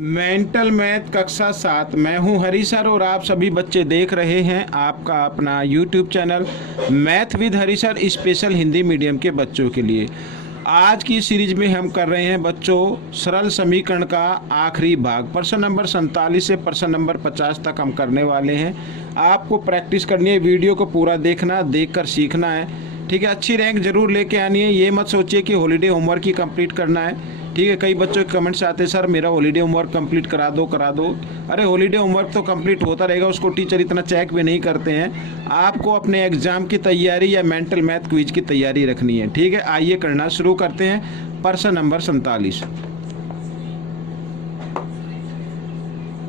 Mental math कक्षा 7। मैं हूं हरी सर और आप सभी बच्चे देख रहे हैं आपका अपना YouTube channel math with Hari sir special Hindi medium के बच्चों के लिए। आज की सीरीज में हम कर रहे हैं बच्चों सरल समीकरण का आखिरी भाग। प्रश्न नंबर 47 से प्रश्न नंबर 50 तक हम करने वाले हैं। आपको प्रैक्टिस करनी है, वीडियो को पूरा देखना, देखकर सीखना है, ठीक है। अच्छी रैंक जरूर लेके आनी है। ये मत सोचिए कि हॉलीडे होमवर्क ही कंप्लीट करना है, ठीक है। कई बच्चों के कमेंट्स आते हैं, सर मेरा हॉलीडे होमवर्क कंप्लीट करा दो। अरे हॉलीडे होमवर्क तो कंप्लीट होता रहेगा, उसको टीचर इतना चेक भी नहीं करते हैं। आपको अपने एग्जाम की तैयारी या मेंटल मैथ क्विज की तैयारी रखनी है, ठीक है। आइए करना शुरू करते हैं। प्रश्न नंबर 47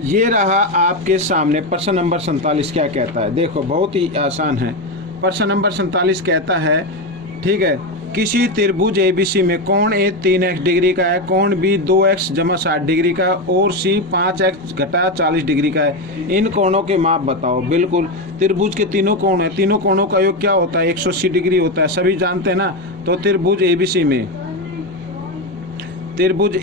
ये रहा आपके सामने। प्रश्न नंबर 47 क्या कहता है, देखो बहुत ही आसान है। प्रश्न नंबर 47 कहता है, ठीक है, किसी त्रिभुज एबीसी में कोण ए 3x डिग्री का है, कोण बी 2x जमा 60 डिग्री का और सी 5x घटा 40 डिग्री का है। इन कोणों के माप बताओ। बिल्कुल, त्रिभुज के तीनों कोण हैं, तीनों कोणों का योग क्या होता है, 180 डिग्री होता है, सभी जानते हैं ना। तो त्रिभुज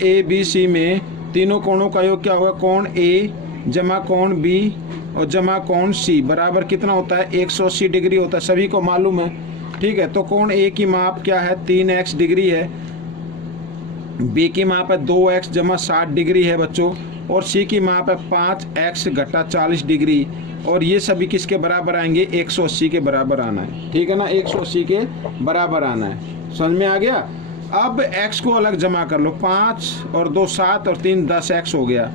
एबीसी में तीनों कोणों का योग क्या होगा, कोण ए जमा कोण बी और जमा कोण सी बराबर कितना होता है, 180 डिग्री होता है, सभी को मालूम है, ठीक है। तो कोण ए की माप क्या है, 3x डिग्री है, बी की माप है 2x जमा 60 डिग्री है बच्चों, और सी की माप है 5x घटा 40 डिग्री। और ये सभी किसके बराबर आएंगे, 180 के बराबर आना है, ठीक है ना। 180 के बराबर आना है, समझ में आ गया। अब x को अलग जमा कर लो, 5 और 2 7 और 3 10x हो गया,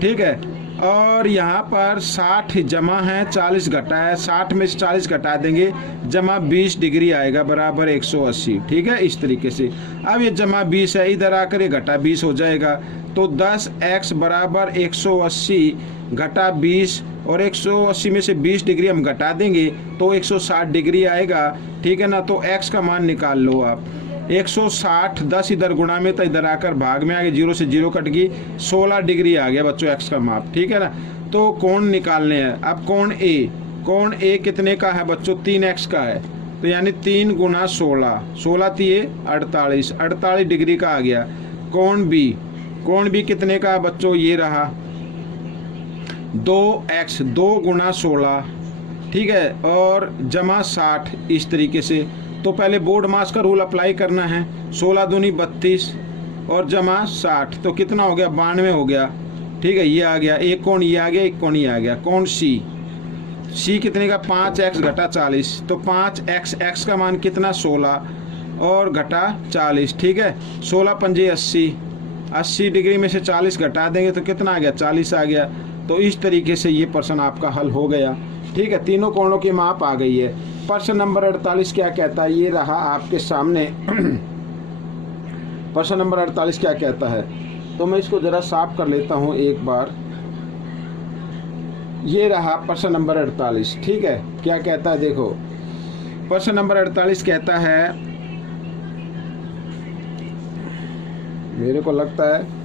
ठीक है। और यहाँ पर 60 जमा है, 40 घटा है, 60 में से 40 घटा देंगे, जमा 20 डिग्री आएगा बराबर 180, ठीक है। इस तरीके से अब ये जमा 20 है, इधर आकर ये घटा 20 हो जाएगा। तो 10x बराबर 180 घटा 20 और 180 में से 20 डिग्री हम घटा देंगे तो 160 डिग्री आएगा, ठीक है ना। तो x का मान निकाल लो आप। 160 10 इधर गुणा में तो इधर आकर भाग में आ गया, 0 से 0 कट गई, 16 डिग्री आ गया बच्चों x का माप, ठीक है ना। तो कोण निकालने हैं। अब कोण ए कितने का है बच्चों, 3x का है, तो यानी 3 गुना 16, 16 3 48 डिग्री का आ गया। कोण बी कितने का है बच्चों, ये रहा 2x, 2 गुना 16, ठीक है, और जमा 60, इस तरीके से। तो पहले बोर्ड मास का रूल अप्लाई करना है, 16 दूनी 32 और जमा 60, तो कितना हो गया, 92 हो गया, ठीक है। ये आ गया, एक कोण ये आ गया, एक कोण ये आ गया। कोण सी कितने का, 5x घटा 40, तो 5x का मान कितना, 16 और घटा 40, ठीक है। 16 पंजे 80 डिग्री में से 40 घटा देंगे तो कितना आ गया, 40 आ गया। तो इस तरीके से ये प्रश्न आपका हल हो गया, ठीक है। तीनों कोणों की माप आ गई है। प्रश्न नंबर 48 क्या कहता है, ये रहा आपके सामने। प्रश्न नंबर 48 क्या कहता है, तो मैं इसको जरा साफ कर लेता हूँ एक बार। ये रहा प्रश्न नंबर 48, ठीक है। क्या कहता है, देखो प्रश्न नंबर 48 कहता है, मेरे को लगता है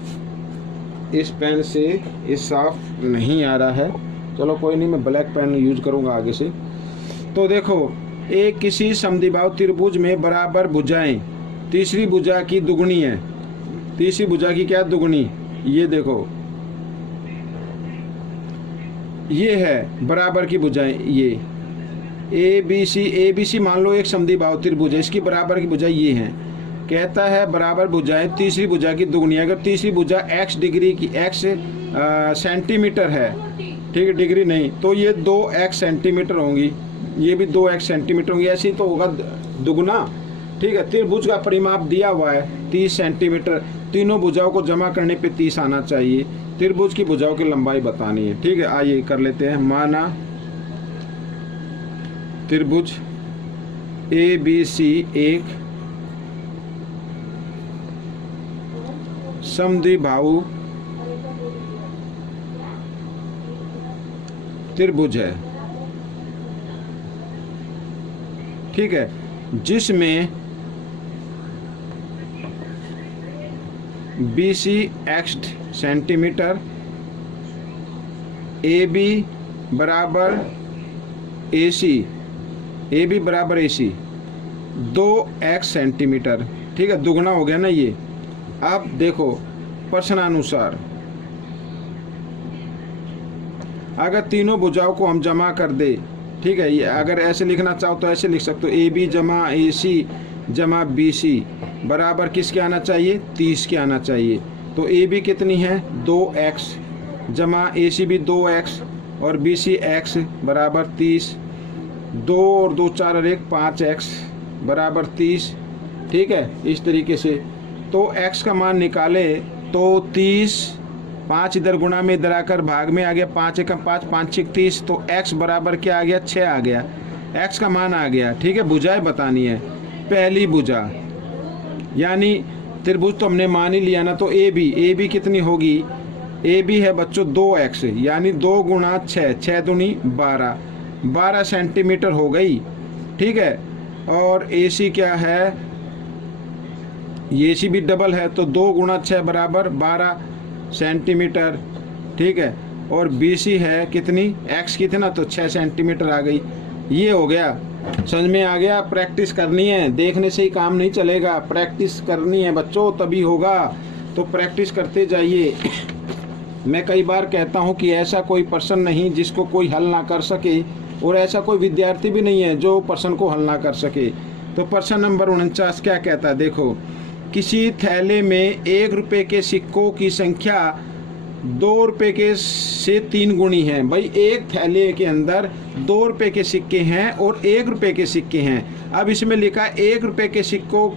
इस पेन से ये साफ नहीं आ रहा है, चलो कोई नहीं, मैं ब्लैक पेन यूज करूंगा आगे से। तो देखो, एक किसी समद्विबाहु त्रिभुज में बराबर भुजाएं तीसरी भुजा की दुगुनी है, तीसरी भुजा की क्या दुगुनी, ये देखो ये है बराबर की भुजाएं, ये ए बी सी मान लो एक समद्विबाहु त्रिभुज है, इसकी बराबर की भुजा ये है। कहता है बराबर भुजाएं तीसरी भुजा की दुगुनी। अगर तीसरी भुजा x डिग्री की, x सेंटीमीटर है, ठीक है, डिग्री नहीं, तो ये 2x सेंटीमीटर होंगी, ये भी 2x सेंटीमीटर होंगी, ऐसे ही तो होगा दुगुना, ठीक है। त्रिभुज का परिमाप दिया हुआ है 30 सेंटीमीटर, तीनों भुजाओं को जमा करने पे 30 आना चाहिए। त्रिभुज की भुजाओं की लंबाई बतानी है, ठीक है। आइए कर लेते हैं। माना त्रिभुज ABC एक समद्विबाहु त्रिभुज है, ठीक है, जिसमें BC x सेंटीमीटर, AB बराबर AC 2x सेंटीमीटर, ठीक है, दुगना हो गया ना ये। अब देखो प्रश्नानुसार अगर तीनों भुजाओं को हम जमा कर दे, ठीक है, ये अगर ऐसे लिखना चाहो तो ऐसे लिख सकते हो, AB जमा AC जमा BC बराबर किसके आना चाहिए, 30 के आना चाहिए। तो AB कितनी है 2x जमा AC भी 2x और BC x बराबर 30, 2 और 2 4 और 1 5x बराबर 30, ठीक है। इस तरीके से तो x का मान निकाले तो 30, 5 इधर गुणा में इधर आकर भाग में आ गया, 5 एकम 5, 5 6 30, तो x बराबर क्या आ गया 6 आ गया, x का मान आ गया, ठीक है। भुजाएं बतानी है, पहली भुजा यानी त्रिभुज तो हमने मान ही लिया ना, तो AB कितनी होगी, AB है बच्चों 2x यानी 2 गुणा 6, 6 दूनी 12, 12 सेंटीमीटर हो गई, ठीक है। और AC क्या है, ये AC भी डबल है, तो 2 गुणा 6 बराबर 12 सेंटीमीटर, ठीक है। और BC है कितनी, x कितना, तो 6 सेंटीमीटर आ गई। ये हो गया, समझ में आ गया। प्रैक्टिस करनी है, देखने से ही काम नहीं चलेगा, प्रैक्टिस करनी है बच्चों तभी होगा, तो प्रैक्टिस करते जाइए। मैं कई बार कहता हूँ कि ऐसा कोई पर्सन नहीं जिसको कोई हल ना कर सके, और ऐसा कोई विद्यार्थी भी नहीं है जो पर्सन को हल ना कर सके। तो प्रश्न नंबर 49 क्या कहता है, देखो, किसी थैले में 1 रुपये के सिक्कों की संख्या 2 रुपये के से 3 गुणी है। भाई एक थैले के अंदर 2 रुपये के सिक्के हैं और 1 रुपये के सिक्के हैं। अब इसमें लिखा 1 रुपये के सिक्कों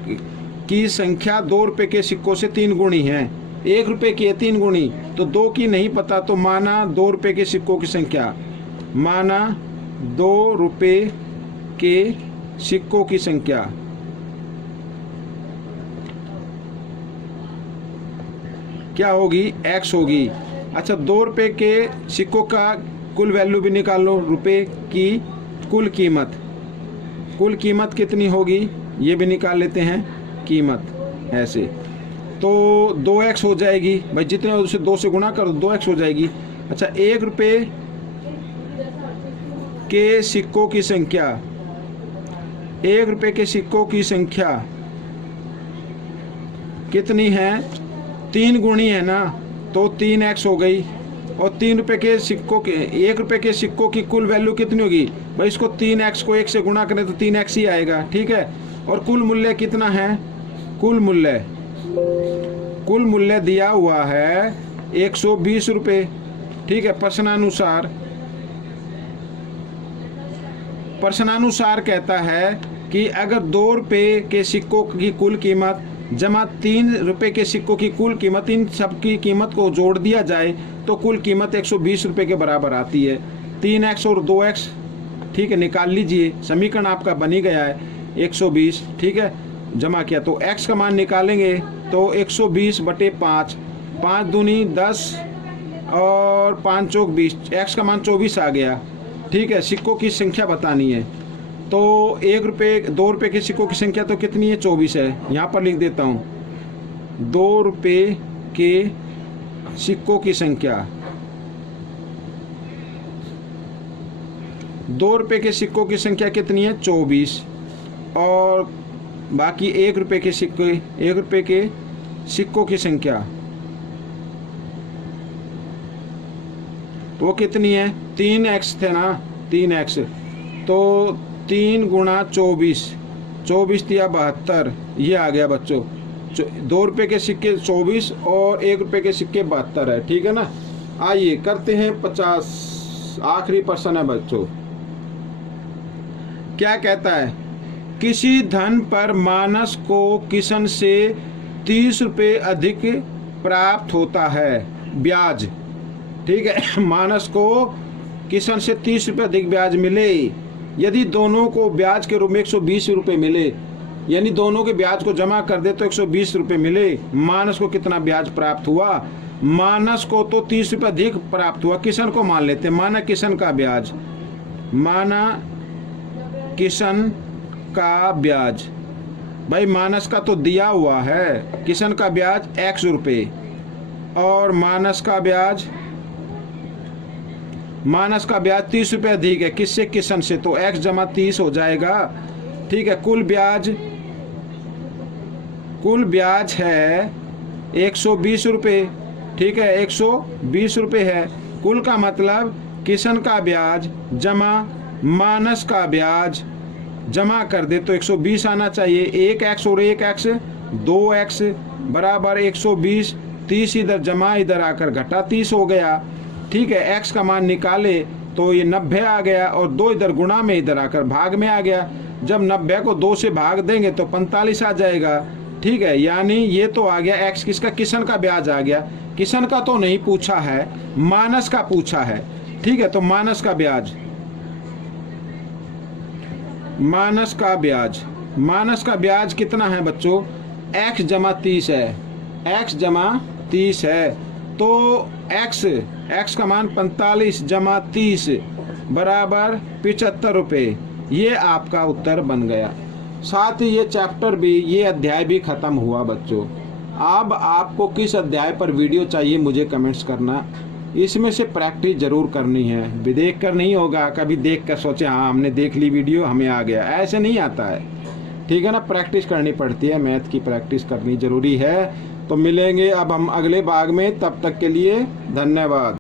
की संख्या 2 रुपये के सिक्कों से 3 गुणी है, 1 रुपये की है 3 गुणी, तो 2 की नहीं पता, तो माना 2 रुपये के सिक्कों की संख्या, माना 2 रुपये के सिक्कों की संख्या क्या होगी, x होगी। अच्छा, 2 रुपये के सिक्कों का कुल वैल्यू भी निकाल लो, रुपये की कुल कीमत, कुल कीमत कितनी होगी ये भी निकाल लेते हैं, कीमत ऐसे, तो 2x हो जाएगी। भाई जितने उसे 2 से गुणा करो 2x हो जाएगी। अच्छा, 1 रुपये के सिक्कों की संख्या, 1 रुपये के सिक्कों की संख्या कितनी है, 3 गुणी है ना, तो 3x हो गई। और 3 रुपये के सिक्कों के, 1 रुपये के सिक्कों की कुल वैल्यू कितनी होगी, भाई इसको 3x को 1 से गुणा करें तो 3x ही आएगा, ठीक है। और कुल मूल्य कितना है, कुल मूल्य दिया हुआ है 120 रुपये, ठीक है। प्रश्नानुसार कहता है कि अगर 2 रुपये के सिक्कों की कुल कीमत जमा 3 रुपये के सिक्कों की कुल कीमत, इन सब की कीमत को जोड़ दिया जाए तो कुल कीमत 120 रुपये के बराबर आती है। 3x और 2x, ठीक है, निकाल लीजिए, समीकरण आपका बन ही गया है 120, ठीक है। जमा किया तो x का मान निकालेंगे तो 120 बटे 5, 5 दूनी 10 और 5 चौक 20, x का मान 24 आ गया, ठीक है। सिक्कों की संख्या बतानी है, तो 1 रुपये 2 रुपये के सिक्कों की संख्या तो कितनी है, 24 है। यहाँ पर लिख देता हूँ, 2 रुपये के सिक्कों की संख्या, 2 रुपये के सिक्कों की संख्या कितनी है, 24, और बाकी 1 रुपये के सिक्के, 1 रुपये के सिक्कों की संख्या तो वो कितनी है, 3x थे ना, 3x, तो 3 गुणा 24, 24 दिया 72, ये आ गया बच्चों। 2 रुपये के सिक्के 24 और 1 रुपये के सिक्के 72 है, ठीक है ना। आइए करते हैं 50, आखिरी प्रश्न है बच्चों। क्या कहता है, किसी धन पर मानस को किशन से 30 रुपये अधिक प्राप्त होता है, ब्याज, ठीक है। मानस को किशन से 30 रुपये अधिक ब्याज मिले, यदि दोनों को ब्याज के रूप में 120 रुपये मिले, यानी दोनों के ब्याज को जमा कर दे तो 120 रुपये मिले, मानस को कितना ब्याज प्राप्त हुआ, मानस को तो 30 रुपये अधिक प्राप्त हुआ, किशन को मान लेते, माना किशन का ब्याज, माना किशन का ब्याज, भाई मानस का तो दिया हुआ है, किशन का ब्याज x रुपये, और मानस का ब्याज 30 रुपये अधिक है, किससे, किशन से, तो x जमा 30 हो जाएगा, ठीक है। कुल ब्याज है 120 रुपये, ठीक है, 120 रुपये है। कुल का मतलब किशन का ब्याज जमा मानस का ब्याज जमा कर दे तो 120 आना चाहिए। 1x और 1x 2x बराबर 120, 30 इधर जमा इधर आकर घटा 30 हो गया। ठीक है, x का मान निकाले तो ये 90 आ गया और 2 इधर गुणा में इधर आकर भाग में आ गया। जब 90 को 2 से भाग देंगे तो 45 आ जाएगा। ठीक है, यानी ये तो आ गया x किसका, किशन का ब्याज आ गया। किशन का तो नहीं पूछा है, मानस का पूछा है। ठीक है, तो मानस का ब्याज, मानस का ब्याज, मानस का ब्याज कितना है बच्चों, x जमा 30 है, x जमा 30 है तो x का मान 45 जमा 30 बराबर 75 रुपये। ये आपका उत्तर बन गया। साथ ही ये चैप्टर भी, ये अध्याय भी खत्म हुआ बच्चों। अब आपको किस अध्याय पर वीडियो चाहिए मुझे कमेंट्स करना। इसमें से प्रैक्टिस जरूर करनी है, भी देख कर नहीं होगा, कभी देख कर सोचे हाँ हमने देख ली वीडियो हमें आ गया, ऐसे नहीं आता है। ठीक है ना, प्रैक्टिस करनी पड़ती है, मैथ की प्रैक्टिस करनी जरूरी है। तो मिलेंगे अब हम अगले भाग में, तब तक के लिए धन्यवाद।